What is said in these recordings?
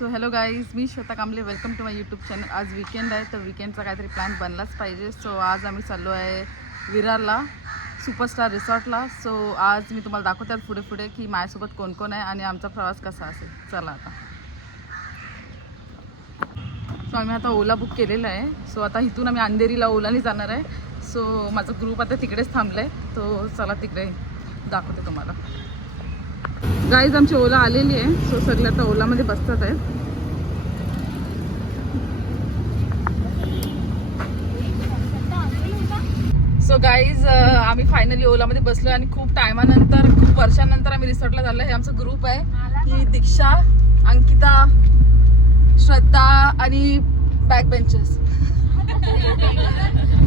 So hello guys, मी Shweta Kamble. Welcome to my YouTube channel. आज weekend आहे तर वीकेंडचा काहीतरी प्लॅन बनलाच पाहिजे. सो आज आम्ही चाललो आहे विरारला, सुपरस्टार रिसॉर्टला. सो आज मी तुम्हाला दाखवते पुढे पुढे की माझ्यासोबत कोण कोण आहे आणि आमचा प्रवास कसा असेल. चला आता. सो आम्ही आता ओला बुक केलेला आहे. सो आता इथून आम्ही अंधेरीला ओलाने जाणार आहे. सो माझा ग्रुप आता तिकडेच थांबला आहे. तो चला तिकडे दाखवते तुम्हाला. गाईज आमची ओला आलेली आहे. सो सगळे आता ओलामध्ये बसतात आहेत. सो गाईज आम्ही फायनली ओलामध्ये बसलो आणि खूप टायमानंतर, खूप वर्षांनंतर आम्ही रिसॉर्टला झालो. हे आमचा ग्रुप आहे. ही दीक्षा, अंकिता, श्रद्धा आणि बॅक बेंचेस.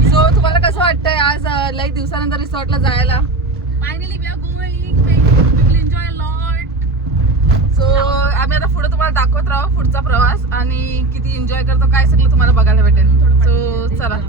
सो तुम्हाला कसं वाटतंय आज लई दिवसानंतर रिसॉर्टला जायला? Finally we are going. We will enjoy a lot. So आम्ही आता पुढे तुम्हाला दाखवत राहू पुढचा प्रवास आणि किती एन्जॉय करतो काय सगळं तुम्हाला बघायला भेटेल. सो चला.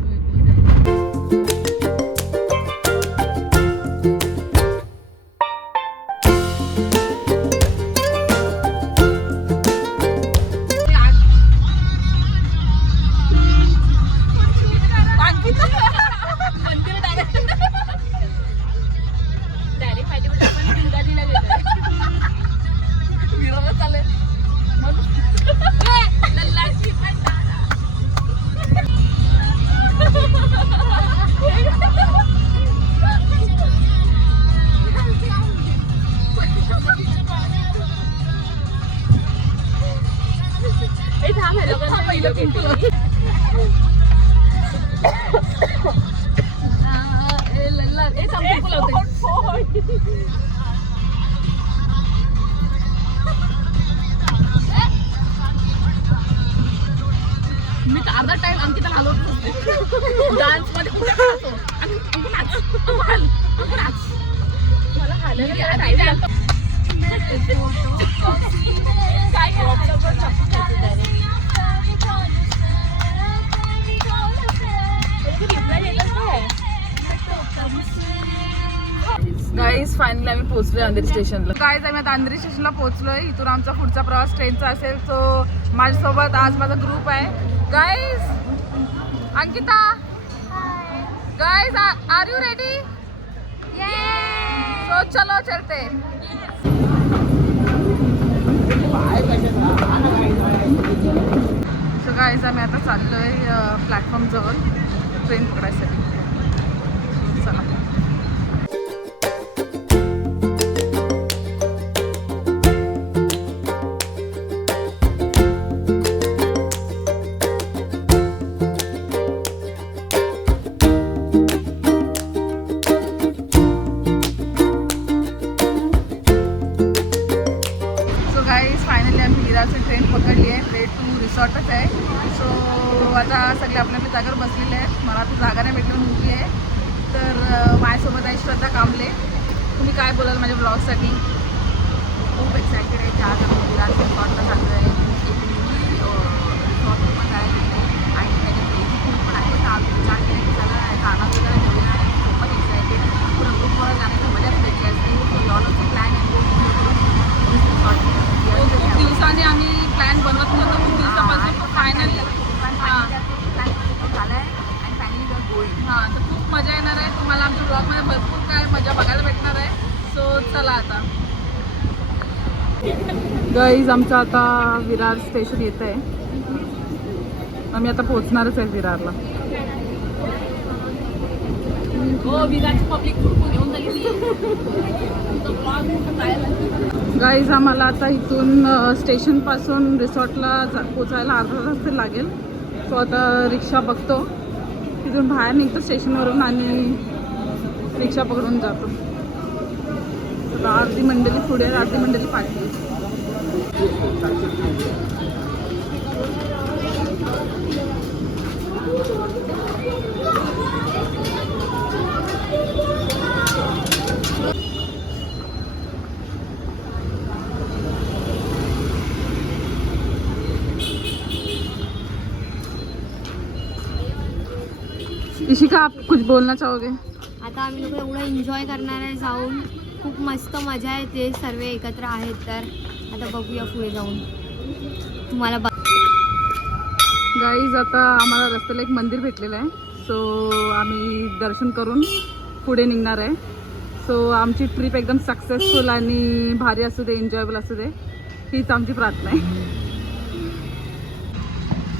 मी तर अर्धा टाइम अंकिता घालवत नसते डान्स मध्ये. गाईज फायनली आम्ही पोहोचलोय अंधेरी स्टेशनला. गाईज आम्ही आता अंधेरी स्टेशनला पोहोचलोय. इथून आमचा पुढचा प्रवास ट्रेनचा असेल. सो माझ्यासोबत आज माझा ग्रुप आहे. Guys, Ankita, guys are you ready? So चलो चलते. सो गाईज आम्ही आता चाललोय प्लॅटफॉर्म जवळ ट्रेन पकडायसाठी. चला. ट्रेन पकडली आहे. वे टू रिसॉर्टच आहे. सो आता सगळे आपल्या जागेवर बसलेले आहेत. मला आता जागा नाही भेटली म्हणून उभी आहे. तर माझ्यासोबत आहे श्रद्धा कांबले. तुम्ही काय बोलाल माझ्या ब्लॉगसाठी? खूप एक्सायटेड आहे. आज आम्ही विरार रिसॉर्टला चाललो आहे. रिसॉर्ट पण आहे आणि त्याच्या प्लेस खूप पण आहे. तर आम्ही विचार केला की त्याला जागा वगैरे घेऊया. खूप पण एक्सायटेड. पुढे ग्रुपवर जाण्याची मजाच वेगळी असते. सो यॉल ऑल्सो प्लॅन खूप दिवसांनी आम्ही प्लॅन बनवत नव्हतो. खूप दिवसापासून फायनली झालं आहे आणि फायनली गोल्ड. हां, तर खूप मजा येणार आहे. तुम्हाला आमच्या ब्लॉगमध्ये भरपूर काय मजा बघायला भेटणार आहे. सो चला आता. गाईज आमचं आता विरार स्टेशन येत आहे. आम्ही आता पोहोचणारच आहे विरारला. हो, विरारची पब्लिक खूप घेऊन झाली. गाईज आम्हाला आता इथून स्टेशनपासून रिसॉर्टला पोचायला अर्धा तास तरी लागेल. सो आता रिक्षा बघतो. तिथून बाहेर निघतो स्टेशनवरून आणि रिक्षा पकडून जातो. आता अर्धी मंडळी पुढे, अर्धी मंडळी पाठी. इशिका, आप कुछ बोलना चाहोगे? आता आम्ही लोक एवढं एन्जॉय करणार आहे जाऊन. खूप मस्त मजा येते. सर्व एकत्र आहेत तर आता बघूया पुढे जाऊन. तुम्हाला गाईज आता आम्हाला रस्त्याला एक मंदिर भेटलेलं आहे. सो आम्ही दर्शन करून पुढे निघणार आहे. सो आमची ट्रिप एकदम सक्सेसफुल आणि भारी असू दे, एन्जॉयबल असू दे, हीच आमची प्रार्थना आहे.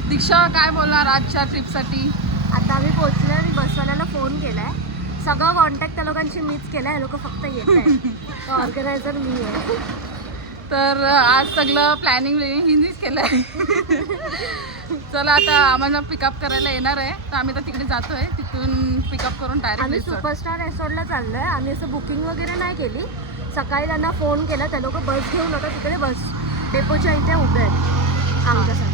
दीक्षा काय बोलणार आजच्या ट्रिपसाठी? आता आम्ही पोहोचलो आणि बसवाल्याला फोन केलाय. सगळं कॉन्टॅक्ट त्या लोकांशी मीच केलाय. हे लोक फक्त येत आहेत. ऑर्गनायझर मी आहे. तर आज सगळं प्लॅनिंग हिंदीच केलं आहे. चला आता आम्हाला पिकअप करायला येणार आहे, तर आम्ही तर तिकडे जातो आहे. तिथून पिकअप करून आम्ही डायरेक्ट सुपरस्टार रेसॉर्टला चाललो आहे. आम्ही असं बुकिंग वगैरे नाही केली. सकाळी त्यांना फोन केला, त्या लोक बस घेऊन होता तिकडे बस डेपोच्या इथे उभे आहेत आमच्यासाठी.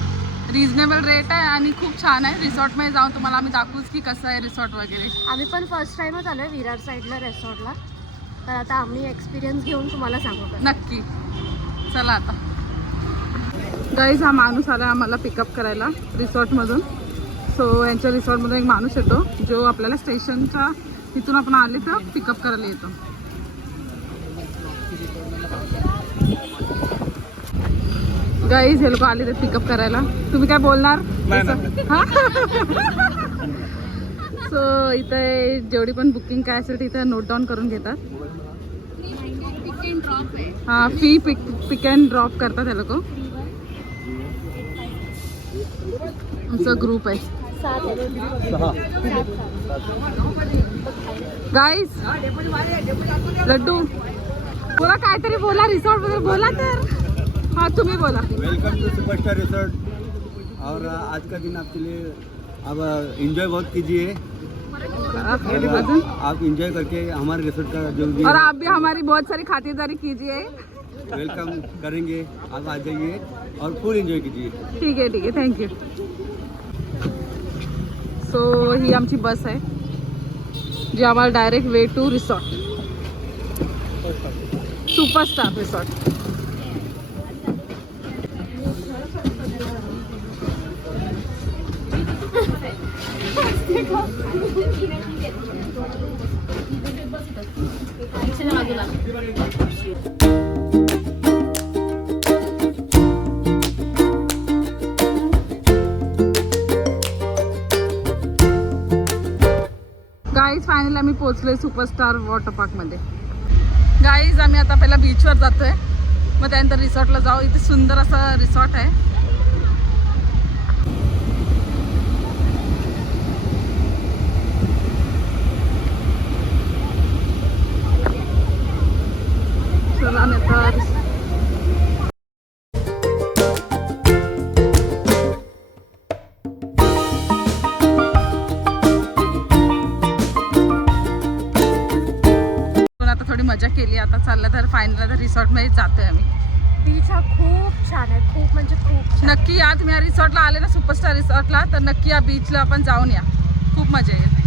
रिजनेबल रेट आहे आणि खूप छान आहे. रिसॉर्टमध्ये जाऊन तुम्हाला आम्ही दाखवूच की कसं आहे रिसॉर्ट वगैरे. आम्ही पण फर्स्ट टाईमच आलो आहे विरार साईडला रेसॉर्टला. तर आता आम्ही एक्सपिरियन्स घेऊन तुम्हाला सांगू का. नक्की. चला आता गाईज हा माणूस आला आम्हाला पिकअप करायला रिसॉर्टमधून. सो यांच्या रिसॉर्टमधून एक माणूस येतो जो आपल्याला स्टेशनच्या तिथून आपण आले तर पिकअप करायला येतो. गाईज हे लोक आले तर पिकअप करायला. तुम्ही काय बोलणार? सो इथे जेवढी पण बुकिंग काय असेल तिथे नोट डाऊन करून घेतात. हां, फी पिक अँड ड्रॉप करतात हे लोक. आमचा ग्रुप आहे. गाईज लड्डू बोला, काहीतरी बोला रिसॉर्ट बद्दल बोला तर. हाँ तुम्ही बोला. Welcome to Superstar Resort. और आज का दिन आपके लिए अब एंजॉय बहुत कीजिए. आप एंजॉय करके हमारे रिसोर्ट का जो भी और आप भी हमारी बहुत सारी खातिरदारी कीजिए. वेलकम करेंगे. आप आ जाइए और फुल एंजॉय कीजिए. ठीक आहे थँक्यू. सो ही आमची बस आहे जी आम्हाला direct way to resort Superstar Resort. Guys finally आम्ही पोहोचलोय सुपरस्टार वॉटर पार्कमध्ये. गाईज आम्ही आता पहिला बीचवर जातोय, मग त्यानंतर रिसॉर्टला जाऊ. इथे सुंदर असा रिसॉर्ट आहे. चला आम्ही आता थोडी मजा केली. आता चाललं तर फायनल आता रिसॉर्टमध्ये जातोय आम्ही. बीच हा खूप छान आहे, खूप म्हणजे खूप. नक्की या तुम्ही या रिसॉर्टला आले ना, सुपरस्टार रिसॉर्टला, तर नक्की या बीचला आपण जाऊन या. खूप मजा येईल.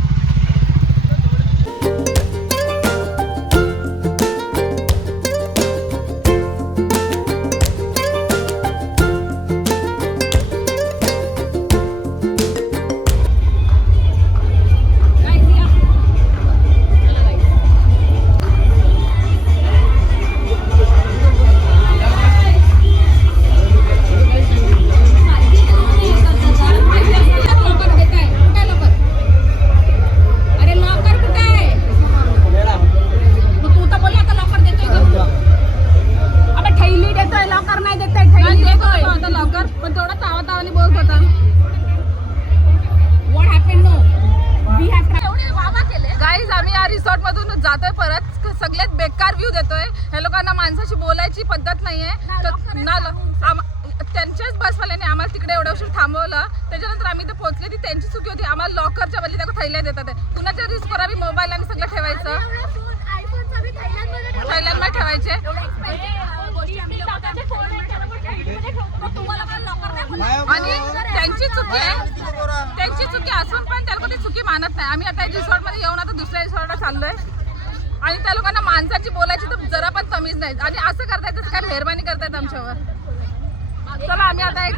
जातोय परत. सगळ्यात बेकार व्ह्यू देतोय. ह्या लोकांना माणसाशी बोलायची पद्धत नाहीये. त्यांच्याच बसवाल्याने आम्हाला तिकडे एवढ्या उशीर थांबवलं. त्याच्यानंतर आम्ही इथे पोहोचले, ती त्यांची चुकी होती. आम्हाला लॉकरच्या बदली त्या थैल्या देतात. कुणाच्या रिस्कवर आम्ही मोबाईल आणि सगळं ठेवायचं. थैल्यांमध्ये ठेवायचे. आणि त्यांची चुकी आहे. त्यांची चुकी असून पण त्या लोकांनी चुकी मानत नाही. आम्ही आता रिसॉर्टमध्ये येऊन आता दुसऱ्या रिसॉर्टला चाललोय आणि त्या लोकांना माणसाची बोलायची तर जरा पण तमीज नाही. आणि असं करतायत काय मेहरबानी करतायत आमच्यावर. चला आम्ही आता एक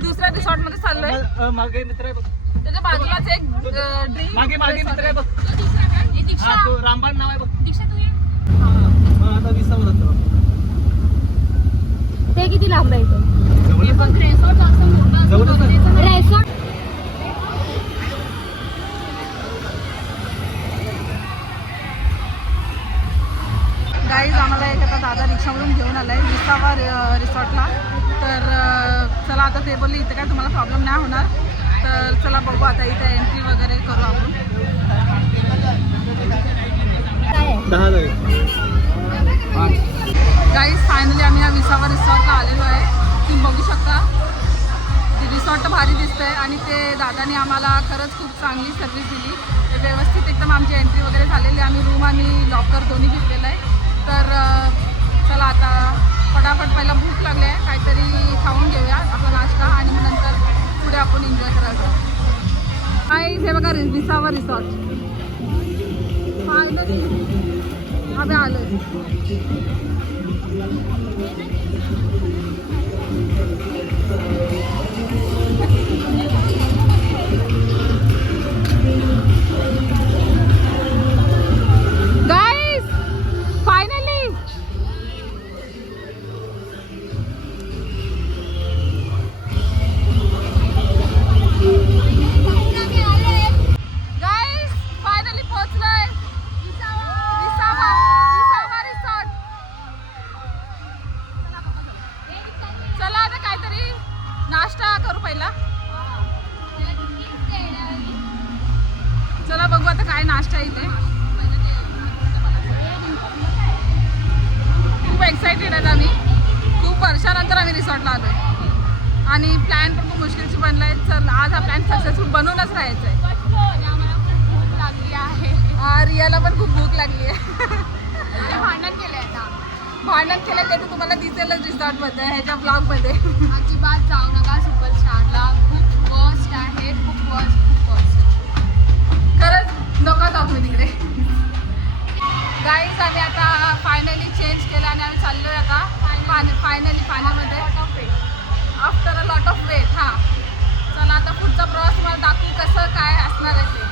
दुसऱ्या रिसॉर्ट मध्ये चाललोय. मागे मित्र आहे बघ, त्याच्या बाजूलाच एक मागे मागे मित्र आहे बघ. हा तो रामबाण नाव आहे बघ. दीक्षा तू ये. आता 20 ते किती लांब आहे इथून? हे बघ resort असं मोठं जवळच आहे. बघण्याचं resort. गाईज आम्हाला एक आता दादा रिक्षावरून घेऊन आलाय विसावा रिसॉर्टला. तर चला आता ते बोलले इथे काय तुम्हाला प्रॉब्लेम नाही होणार. तर चला बघू आता इथे एंट्री वगैरे करू आपण. काय आहे? 10 जाईल. गाईज फायनली आम्ही या विसावा रिसॉर्टला आलेलो आहे. तुम्ही बघू शकता रिसॉर्ट तर भारी दिसतंय आणि ते दादाने आम्हाला खरंच खूप चांगली सर्व्हिस दिली. ते व्यवस्थित एकदम आमची एंट्री वगैरे झालेली. आम्ही रूम आणि लॉकर दोन्ही घेतलेलं आहे. तर चला आता फटाफट पहिला भूक लागली आहे, काहीतरी खाऊन घेऊया आपला नाश्ता आणि मग नंतर पुढे आपण एन्जॉय करायचं. गाईज हे बघा विसावा रिसॉर्ट फायनली आम्ही आलो. Guys, finally! Guys, finally पोहोचलोय. विसावा resort. चला आता काहीतरी नाश्ता करू पहिला. चला बघू आता काय नाश्ता इथे. खूप एक्सायटेड आहेत आम्ही. खूप वर्षानंतर आम्ही रिसॉर्टला आलो आहे आणि प्लॅन पण खूप मुश्किलची बनला आहे. चल आज हा प्लॅन सक्सेसफुल बनवूनच राहायचं आहे. भूक लागली आहे. रियाला पण खूप भूक लागली आहे. भांडण केलंय आता. भांडण केलं ते तर तुम्हाला दिसेलच रिसॉर्टमध्ये ह्याच्या ब्लॉगमध्ये. अजिबात जाऊ नका सुपरस्टारला. खूप कॉस्ट आहे. खूप कॉस्ट. खरंच नको जाऊ तुम्ही तिकडे. गाईज आम्ही आता फायनली चेंज केलं आणि आम्ही चाललो आहे आता फायनली पाण्यामध्ये after a lot of wait. हां चला आता पुढचा प्रवास तुम्हाला दाखवू कसं काय असणार आहे ते.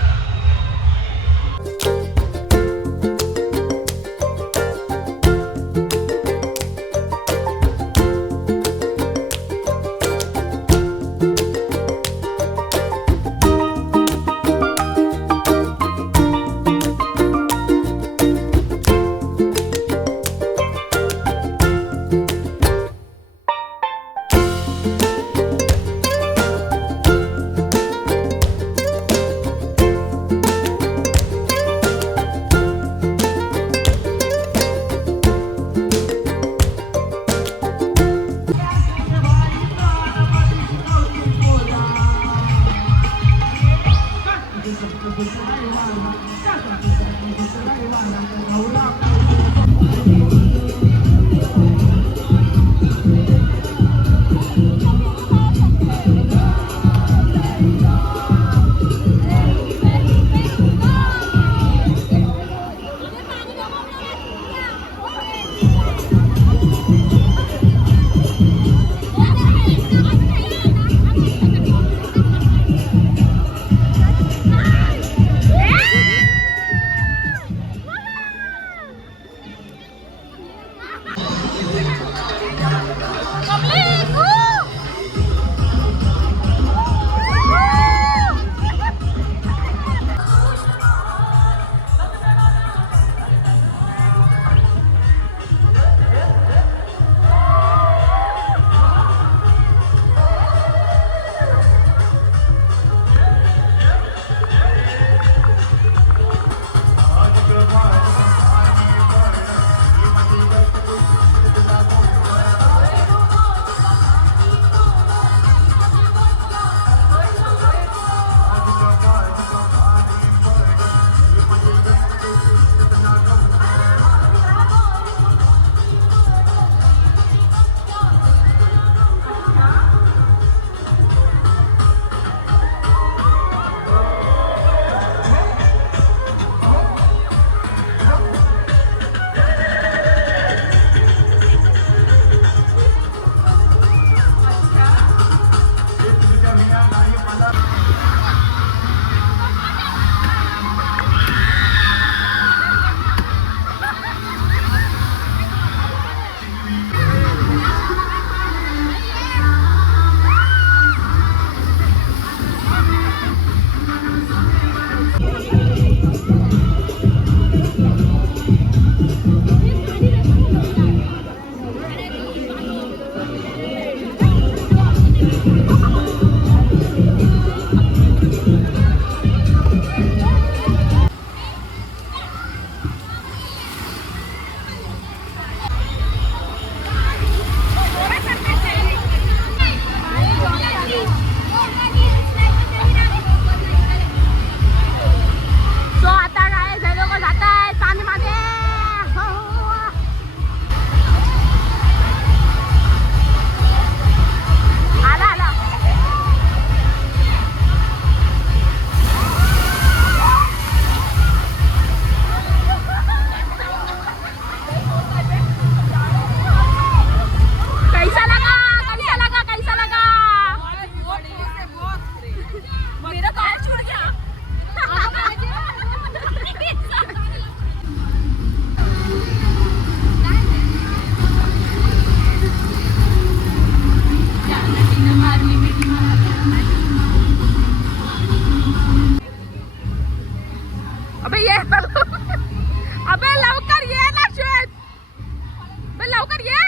लवकर ये.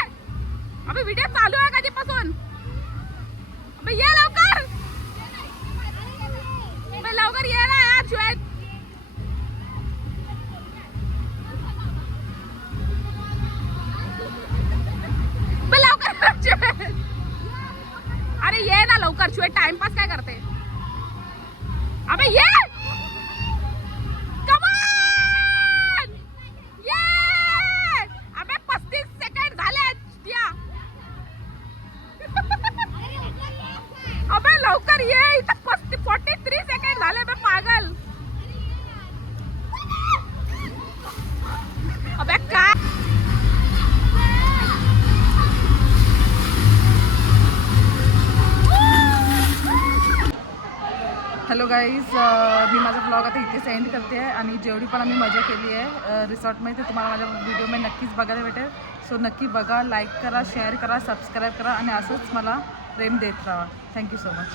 अबे व्हिडिओ चालू आहे कधीपासून. अबे ये लवकर. अबे लवकर ये ना यार श्वेत. अबे लवकर श्वेत. अरे ये ना लवकर श्वेत. टाइमपास काय करते. अबे ये. Come on! ये. अबे 35 सेकंड झाले त्या. अबे लवकर ये. इथं 43 सेकंड झाले बे पागल. अबे काय. हॅलो गाईज, मी माझा ब्लॉग आता इथेच एंड करते आहे आणि जेवढी पण आम्ही मजा केली आहे रिसॉर्टमध्ये ते तुम्हाला माझ्या व्हिडिओमध्ये नक्कीच बघायला भेटेल. सो नक्की बघा, लाईक करा, शेअर करा, सबस्क्राईब करा आणि असंच मला प्रेम देत राहा. Thank you so much.